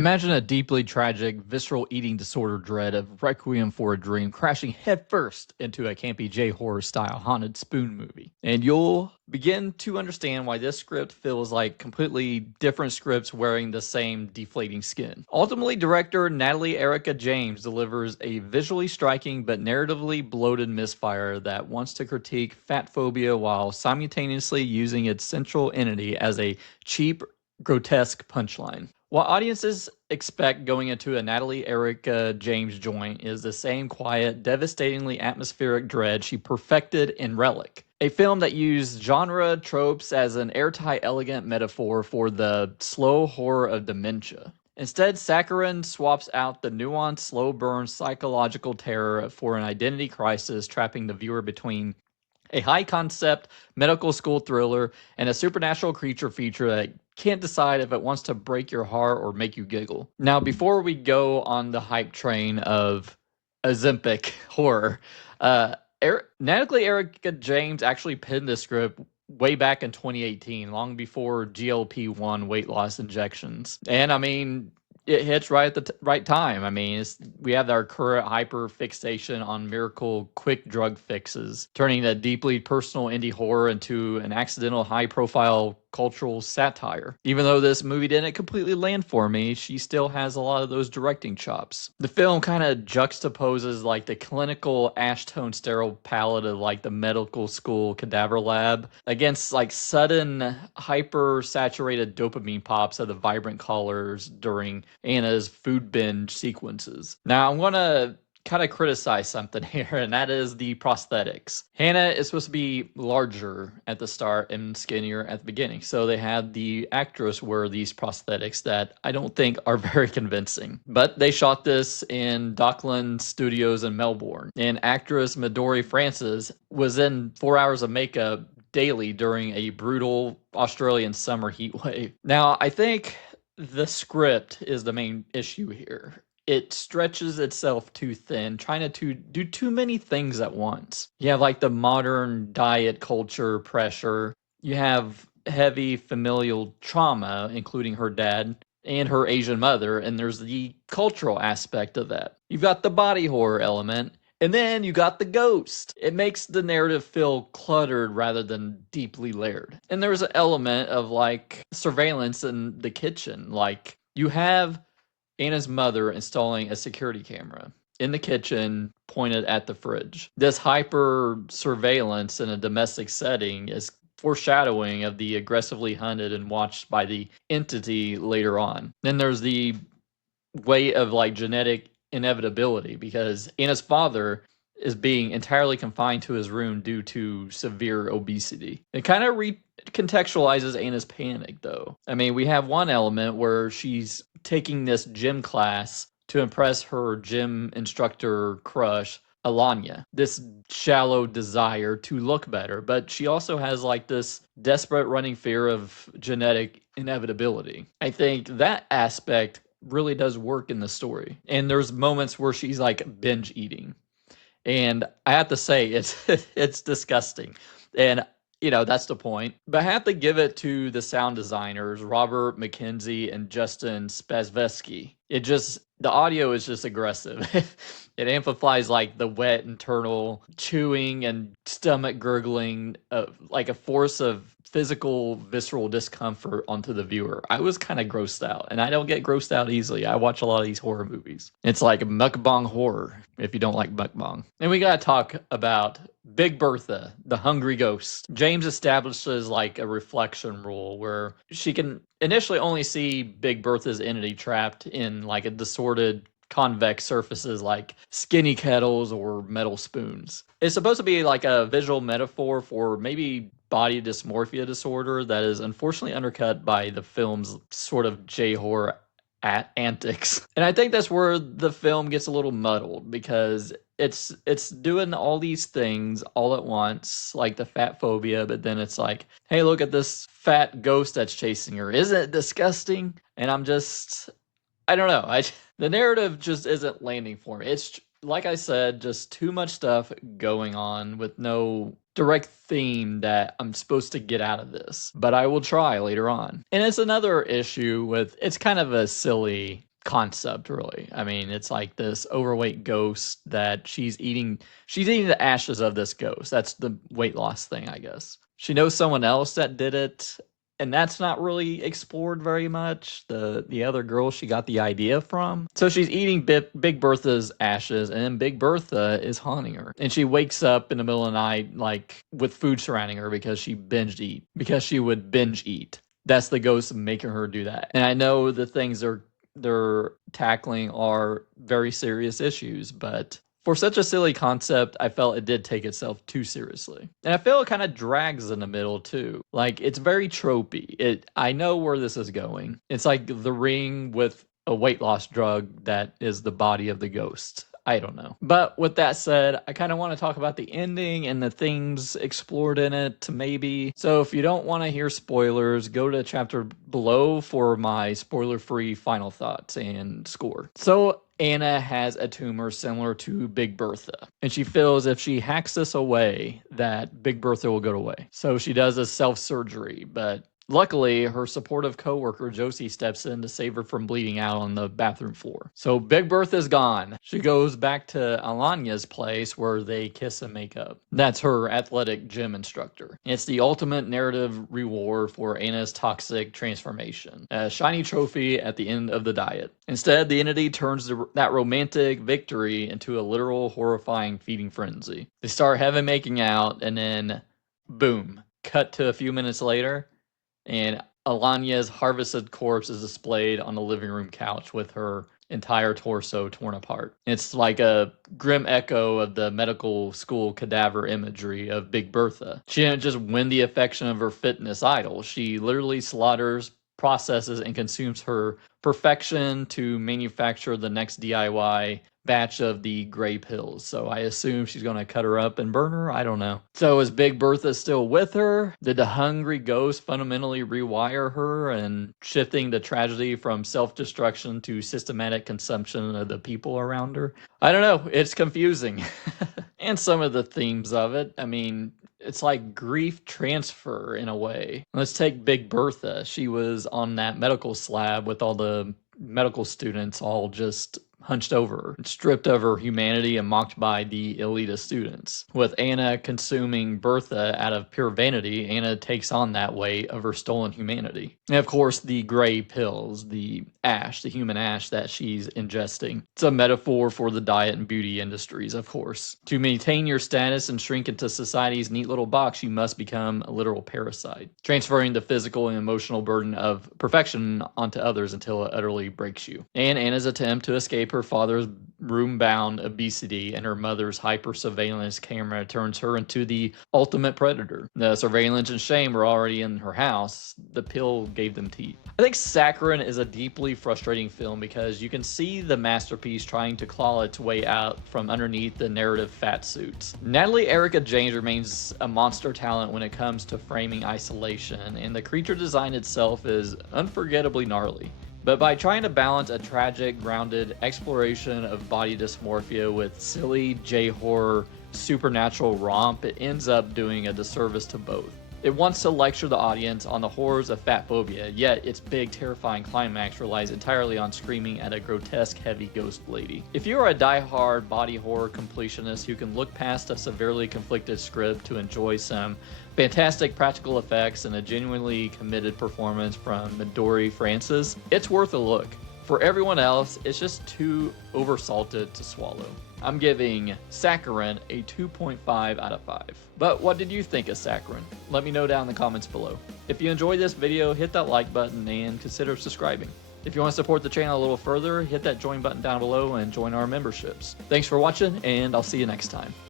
Imagine a deeply tragic, visceral eating disorder dread of Requiem for a Dream crashing headfirst into a campy J-horror style haunted spoon movie. And you'll begin to understand why this script feels like completely different scripts wearing the same deflating skin. Ultimately, director Natalie Erika James delivers a visually striking but narratively bloated misfire that wants to critique fat phobia while simultaneously using its central entity as a cheap, grotesque punchline. What audiences expect going into a Natalie Erika James joint is the same quiet, devastatingly atmospheric dread she perfected in Relic, a film that used genre tropes as an airtight, elegant metaphor for the slow horror of dementia. Instead, Saccharine swaps out the nuanced, slow burn psychological terror for an identity crisis, trapping the viewer between a high concept medical school thriller and a supernatural creature feature that can't decide if it wants to break your heart or make you giggle. Now, before we go on the hype train of Ozempic horror, Natalie Erika James actually penned this script way back in 2018, long before GLP-1 weight loss injections. And I mean, it hits right at the right time. I mean, we have our current hyper fixation on miracle quick drug fixes, turning a deeply personal indie horror into an accidental high profile cultural satire. Even though this movie didn't completely land for me, she still has a lot of those directing chops. The film kind of juxtaposes like the clinical ashtone sterile palette of like the medical school cadaver lab against like sudden hyper saturated dopamine pops of the vibrant colors during Anna's food binge sequences. Now I'm gonna kind of criticize something here, and that is the prosthetics. Hannah is supposed to be larger at the start and skinnier at the beginning, so they had the actress wear these prosthetics that I don't think are very convincing. But they shot this in Dockland Studios in Melbourne, and actress Midori Francis was in 4 hours of makeup daily during a brutal Australian summer heat wave. Now, I think the script is the main issue here. It stretches itself too thin, trying to do too many things at once. You have like the modern diet culture pressure. You have heavy familial trauma, including her dad and her Asian mother, and there's the cultural aspect of that. You've got the body horror element, and then you got the ghost. It makes the narrative feel cluttered rather than deeply layered. And there's an element of like surveillance in the kitchen. Like you have Anna's mother installing a security camera in the kitchen pointed at the fridge. This hyper surveillance in a domestic setting is foreshadowing of the aggressively hunted and watched by the entity later on. Then there's the weight of like genetic inevitability because Anna's father is being entirely confined to his room due to severe obesity. It kind of recontextualizes Anna's panic, though. I mean, we have one element where she's taking this gym class to impress her gym instructor crush, Alanya. This shallow desire to look better, but she also has like this desperate running fear of genetic inevitability. I think that aspect really does work in the story. And there's moments where she's like binge eating. And I have to say it's it's disgusting. And that's the point. But I have to give it to the sound designers, Robert McKenzie and Justin Spazvesky. The audio is just aggressive. It amplifies like the wet internal chewing and stomach gurgling, like a force of physical visceral discomfort onto the viewer. I was kind of grossed out, and I don't get grossed out easily. I watch a lot of these horror movies. It's like mukbang horror if you don't like mukbang. And we gotta talk about Big Bertha, the hungry ghost. James establishes like a reflection rule where she can initially only see Big Bertha's entity trapped in like a distorted convex surfaces like skinny kettles or metal spoons. It's supposed to be like a visual metaphor for maybe body dysmorphia disorder that is unfortunately undercut by the film's sort of J-horror antics. And I think that's where the film gets a little muddled because it's doing all these things all at once, like the fat phobia, but then it's like, hey, look at this fat ghost that's chasing her. Isn't it disgusting? And I don't know. The narrative just isn't landing for me. It's like I said, just too much stuff going on with no direct theme that I'm supposed to get out of this. But I will try later on. And it's another issue with it's kind of a silly concept, really. I mean, it's like this overweight ghost that she's eating the ashes of this ghost. That's the weight loss thing, I guess. She knows someone else that did it, and that's not really explored very much. The other girl she got the idea from. So she's eating Big Bertha's ashes, and then Big Bertha is haunting her. And she wakes up in the middle of the night, like, with food surrounding her because she would binge eat. That's the ghost making her do that. And I know the things they're tackling are very serious issues, but for such a silly concept, I felt it did take itself too seriously. And I feel it kind of drags in the middle too. Like, it's very tropey. I know where this is going. It's like The Ring with a weight loss drug that is the body of the ghost. I don't know. But with that said, I kind of want to talk about the ending and the themes explored in it, maybe. So if you don't want to hear spoilers, go to the chapter below for my spoiler-free final thoughts and score. So Anna has a tumor similar to Big Bertha, and she feels if she hacks this away, that Big Bertha will go away. So she does a self-surgery, but luckily, her supportive coworker Josie steps in to save her from bleeding out on the bathroom floor. So Big Bertha's gone. She goes back to Alanya's place where they kiss and make up. That's her athletic gym instructor. It's the ultimate narrative reward for Anna's toxic transformation. A shiny trophy at the end of the diet. Instead, the entity turns that romantic victory into a literal horrifying feeding frenzy. They start heavy making out, and then boom. Cut to a few minutes later, and Alanya's harvested corpse is displayed on the living room couch with her entire torso torn apart. It's like a grim echo of the medical school cadaver imagery of Big Bertha. She didn't just win the affection of her fitness idol. She literally slaughters, processes, and consumes her perfection to manufacture the next DIY batch of the gray pills. So I assume she's going to cut her up and burn her. I don't know. So is Big Bertha still with her? Did the hungry ghost fundamentally rewire her and shifting the tragedy from self-destruction to systematic consumption of the people around her? I don't know. It's confusing. And some of the themes of it, I mean, it's like grief transfer in a way. Let's take Big Bertha. She was on that medical slab with all the medical students all just hunched over, stripped of her humanity and mocked by the elitist students. With Anna consuming Bertha out of pure vanity, Anna takes on that weight of her stolen humanity. And of course, the gray pills, the ash, the human ash that she's ingesting. It's a metaphor for the diet and beauty industries, of course. To maintain your status and shrink into society's neat little box, you must become a literal parasite, transferring the physical and emotional burden of perfection onto others until it utterly breaks you. And Anna's attempt to escape her father's room-bound obesity and her mother's hyper-surveillance camera turns her into the ultimate predator. The surveillance and shame were already in her house. The pill gave them teeth. I think Saccharine is a deeply frustrating film because you can see the masterpiece trying to claw its way out from underneath the narrative fat suits. Natalie Erika James remains a monster talent when it comes to framing isolation, and the creature design itself is unforgettably gnarly. But by trying to balance a tragic, grounded exploration of body dysmorphia with silly J-horror supernatural romp, it ends up doing a disservice to both. It wants to lecture the audience on the horrors of fat phobia, yet its big, terrifying climax relies entirely on screaming at a grotesque, heavy ghost lady. If you are a die-hard body horror completionist who can look past a severely conflicted script to enjoy some fantastic practical effects and a genuinely committed performance from Midori Francis, it's worth a look. For everyone else, it's just too oversalted to swallow. I'm giving Saccharine a 2.5 out of 5. But what did you think of Saccharine? Let me know down in the comments below. If you enjoyed this video, hit that like button and consider subscribing. If you want to support the channel a little further, hit that join button down below and join our memberships. Thanks for watching, and I'll see you next time.